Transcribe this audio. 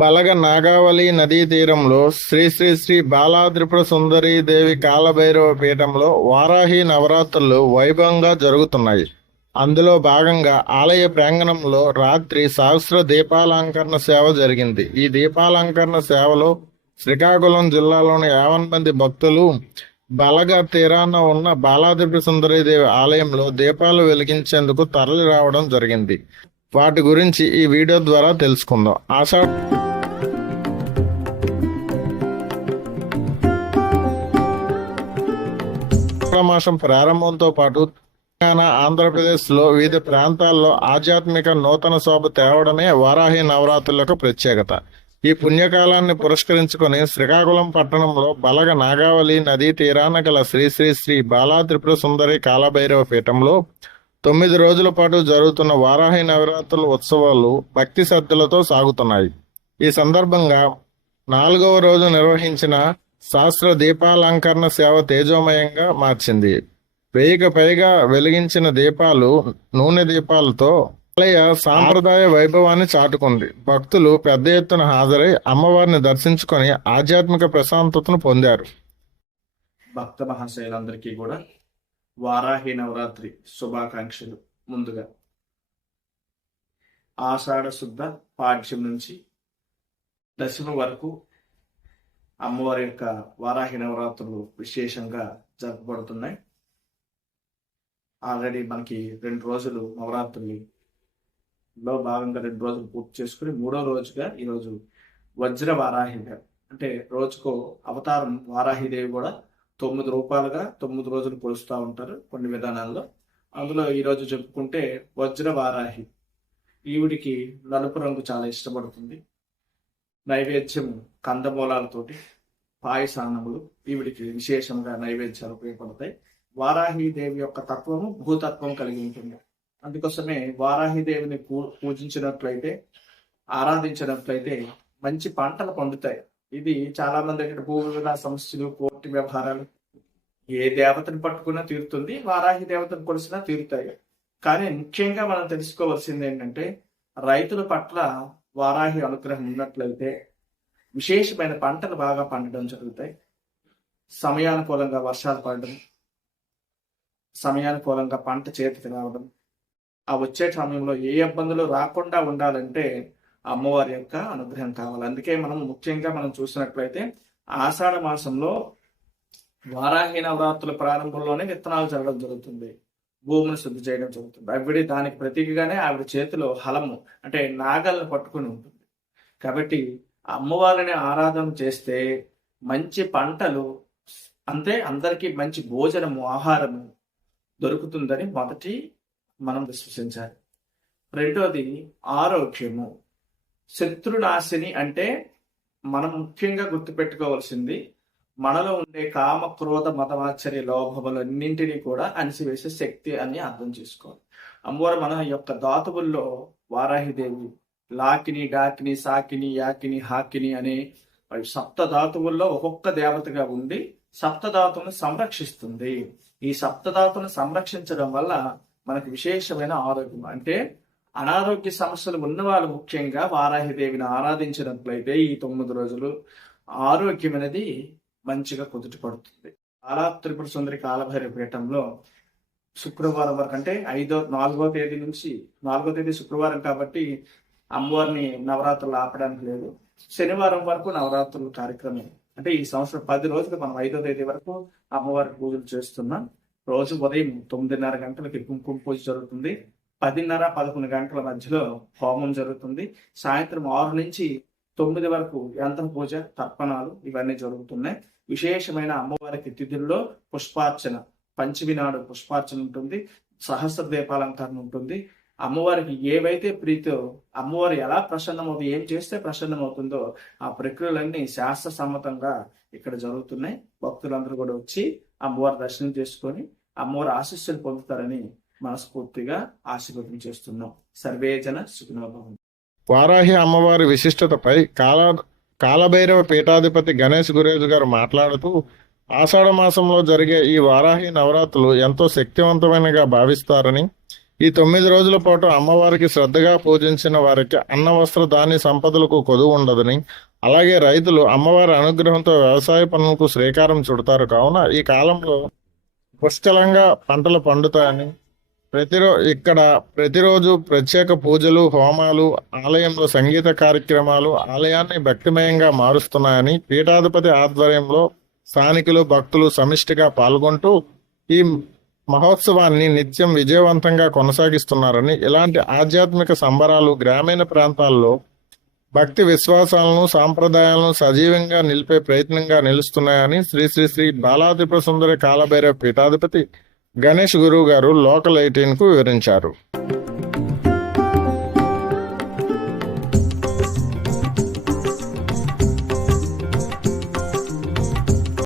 బలగ నాగావళి నదీ తీరంలో శ్రీ శ్రీ శ్రీ సుందరీ దేవి కాలభైరవ పీఠంలో వారాహి నవరాత్రులు వైభవంగా జరుగుతున్నాయి. అందులో భాగంగా ఆలయ ప్రాంగణంలో రాత్రి సహస్ర దీపాలంకరణ సేవ జరిగింది. ఈ దీపాలంకరణ సేవలో శ్రీకాకుళం జిల్లాలోని యావన్ మంది భక్తులు బలగ తీరాన ఉన్న బాలాత్రిపుర సుందరీదేవి ఆలయంలో దీపాలు వెలిగించేందుకు తరలి రావడం జరిగింది. వాటి గురించి ఈ వీడియో ద్వారా తెలుసుకుందాం. ఆశా మాసం ప్రారంభంతో పాటు తెలంగాణ ఆంధ్రప్రదేశ్లో వివిధ ప్రాంతాల్లో ఆధ్యాత్మిక నూతన శోభ తేవడమే వారాహి నవరాత్రుల యొక్క ప్రత్యేకత. ఈ పుణ్యకాలాన్ని పురస్కరించుకొని శ్రీకాకుళం పట్టణంలో బలగ నాగావళి నదీ తీరాన గల శ్రీ శ్రీ శ్రీ బాలా త్రిపుర సుందరి కాలభైరవ పీఠంలో తొమ్మిది రోజుల పాటు జరుగుతున్న వారాహి నవరాత్రుల ఉత్సవాలు భక్తి శ్రద్ధలతో సాగుతున్నాయి. ఈ సందర్భంగా నాలుగవ రోజు నిర్వహించిన శాస్త్ర దీపాలంకరణ సేవ తేజోమయంగా మార్చింది. వెయ్యికి పైగా వెలిగించిన దీపాలు నూనె దీపాలతో ఆలయ సాంప్రదాయ వైభవాన్ని చాటుకుంది. భక్తులు పెద్ద ఎత్తున హాజరై అమ్మవారిని దర్శించుకొని ఆధ్యాత్మిక ప్రశాంతతను పొందారు. భక్త మహాశయులందరికీ కూడా వారాహి నవరాత్రి శుభాకాంక్షలు ముందుగా. ఆషాఢ శుద్ధ పాఠ్యం నుంచి దశమి వరకు అమ్మవారి యొక్క వారాహి నవరాత్రులు విశేషంగా జరపబడుతున్నాయి. ఆల్రెడీ మనకి రెండు రోజులు నవరాత్రులు లో భాగంగా రెండు రోజులు పూర్తి చేసుకుని మూడో రోజుగా ఈరోజు వజ్ర వారాహి అంటే రోజుకో అవతారం వారాహిదేవి కూడా తొమ్మిది రూపాయలుగా తొమ్మిది రోజులు కొలుస్తూ ఉంటారు కొన్ని విధానాల్లో. అందులో ఈరోజు చెప్పుకుంటే వజ్ర వారాహి. ఈవిడికి నలుపు రంగు చాలా ఇష్టపడుతుంది. నైవేద్యం కందమూలాలతోటి పాయసానములు ఈవిడికి విశేషంగా నైవేద్యాలు ఉపయోగపడతాయి. వారాహి దేవి యొక్క తత్వము భూతత్వం కలిగి ఉంటుంది. అందుకోసమే వారాహి దేవిని పూ పూజించినట్లయితే ఆరాధించినట్లయితే మంచి పంటలు పండుతాయి. ఇది చాలా మంది దగ్గర భూ వివాద సమస్యలు కోర్టు వ్యవహారాలు ఏ దేవతను పట్టుకున్నా తీరుతుంది వారాహి దేవతను కొలిసినా తీరుతాయి. కానీ ముఖ్యంగా మనం తెలుసుకోవాల్సింది ఏంటంటే రైతుల పట్ల వారాహి అనుగ్రహం ఉన్నట్లయితే విశేషమైన పంటలు బాగా పండడం జరుగుతాయి. సమయానుకూలంగా వర్షాలు పడడం సమయానుకూలంగా పంట చేతికి రావడం. ఆ వచ్చే సమయంలో ఏ ఇబ్బందులు రాకుండా ఉండాలంటే అమ్మవారి యొక్క అనుగ్రహం కావాలి. అందుకే మనం ముఖ్యంగా మనం చూసినట్లయితే ఆషాఢ మాసంలో వారాహి నవరాత్రుల ప్రారంభంలోనే విత్తనాలు చల్లడం జరుగుతుంది. భూమిని శుద్ధి చేయడం జరుగుతుంది. ఆవిడ దానికి ప్రతీకగానే ఆవిడ చేతిలో హలము అంటే నాగల్ని పట్టుకుని ఉంటుంది. కాబట్టి అమ్మవారిని ఆరాధన చేస్తే మంచి పంటలు అంతే అందరికీ మంచి భోజనము ఆహారము దొరుకుతుందని మొదటి మనం విశ్వసించాలి. రెండోది ఆరోగ్యము. శత్రునాశిని అంటే మనం ముఖ్యంగా గుర్తుపెట్టుకోవాల్సింది మనలో ఉండే కామ క్రోధ మతమాచర్య లోభములన్నింటినీ కూడా అణిసివేసే శక్తి అని అర్థం చేసుకోవాలి. అమ్మవారు మన యొక్క దాతవుల్లో వారాహిదేవి. లాకిని డాకిని సాకిని యాకిని హాకిని అనే సప్త ధాతువుల్లో ఒక్కొక్క దేవతగా ఉండి సప్తధాతువును సంరక్షిస్తుంది. ఈ సప్తధాతువును సంరక్షించడం వల్ల మనకు విశేషమైన ఆరోగ్యం. అంటే అనారోగ్య సమస్యలు ఉన్నవాళ్ళు ముఖ్యంగా వారాహిదేవిని ఆరాధించినట్లయితే ఈ తొమ్మిది రోజులు ఆరోగ్యం అనేది మంచిగా కుదుట పడుతుంది. అలా త్రిపుర సుందరి కాలభైరవ పీఠంలో శుక్రవారం వరకు అంటే ఐదో నాలుగో తేదీ నుంచి నాలుగో తేదీ శుక్రవారం కాబట్టి అమ్మవారిని నవరాత్రులు ఆపడానికి లేదు. శనివారం వరకు నవరాత్రుల కార్యక్రమం. అంటే ఈ సంవత్సరం పది రోజులు మనం ఐదో తేదీ వరకు అమ్మవారికి పూజలు చేస్తున్నాం రోజు ఉదయం తొమ్మిదిన్నర గంటలకి కుంకుమ పూజ జరుగుతుంది. పదిన్నర పదకొండు గంటల మధ్యలో హోమం జరుగుతుంది. సాయంత్రం ఆరు నుంచి తొమ్మిది వరకు యంత్ర పూజ తర్పణాలు ఇవన్నీ జరుగుతున్నాయి. విశేషమైన అమ్మవారికి తిథుల్లో పుష్పార్చన పంచమి నాడు పుష్పార్చన ఉంటుంది సహస్ర దీపాలంకరణ ఉంటుంది. అమ్మవారికి ఏవైతే ప్రీతో అమ్మవారు ఎలా ప్రసన్నమవుతుంది ఏం చేస్తే ప్రసన్నమవుతుందో ఆ ప్రక్రియలన్నీ శాస్త్ర సమ్మతంగా ఇక్కడ జరుగుతున్నాయి. భక్తులందరూ కూడా వచ్చి అమ్మవారి దర్శనం చేసుకొని అమ్మవారి ఆశీస్సులు పొందుతారని మనస్ఫూర్తిగా ఆశీర్వదం చేస్తున్నాం సర్వేజన సుఖినోభవం వారాహి అమ్మవారి విశిష్టతపై కాల కాలభైరవ పీఠాధిపతి గణేష్ గురేజు గారు మాట్లాడుతూ ఆషాఢ మాసంలో జరిగే ఈ వారాహి నవరాత్రులు ఎంతో శక్తివంతమైనగా భావిస్తారని ఈ తొమ్మిది రోజుల పాటు అమ్మవారికి శ్రద్ధగా పూజించిన వారికి అన్న వస్త్ర ధాన్య సంపదలకు కొదువు ఉండదని అలాగే రైతులు అమ్మవారి అనుగ్రహంతో వ్యవసాయ పనులకు శ్రీకారం చుడతారు. కావున ఈ కాలంలో పుష్కలంగా పంటలు పండుతాయని ప్రతిరో ఇక్కడ ప్రతిరోజు ప్రత్యేక పూజలు హోమాలు ఆలయంలో సంగీత కార్యక్రమాలు ఆలయాన్ని భక్తిమయంగా మారుస్తున్నాయని పీఠాధిపతి ఆధ్వర్యంలో స్థానికులు భక్తులు సమిష్టిగా పాల్గొంటూ ఈ మహోత్సవాన్ని నిత్యం విజయవంతంగా కొనసాగిస్తున్నారని ఇలాంటి ఆధ్యాత్మిక సంబరాలు గ్రామీణ ప్రాంతాల్లో భక్తి విశ్వాసాలను సాంప్రదాయాలను సజీవంగా నిలిపే ప్రయత్నంగా నిలుస్తున్నాయని శ్రీ శ్రీ శ్రీ బాలాత్రిపుర సుందర కాలభైరవ పీఠాధిపతి గణేష్ గురువు గారు లోకల్ ఎయిటీన్కు వివరించారు.